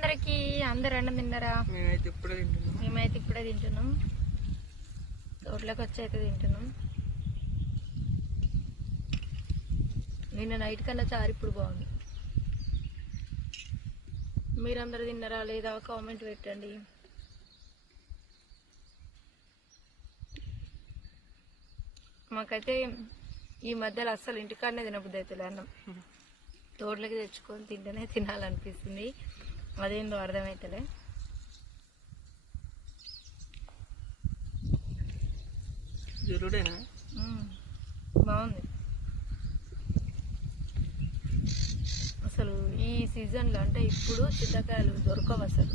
అందరికి. అందరు అన్నం తిన్నారా? మేమైతే ఇప్పుడే తింటున్నాం. తోటలోకి వచ్చి అయితే తింటున్నాం. నిన్న నైట్ కన్నా చారు ఇప్పుడు బాగుంది. మీరందరూ తిన్నారా లేదా కామెంట్ పెట్టండి. మాకైతే ఈ మధ్యలో అస్సలు ఇంటికాడనే తినబుద్ధి అవుతుంది అన్నం. తోటలకి తెచ్చుకొని తింటేనే తినాలనిపిస్తుంది. అదేందో అర్థమవుతలే. బాగుంది. అసలు ఈ సీజన్లో అంటే ఇప్పుడు చింతకాయలు దొరకవు అసలు.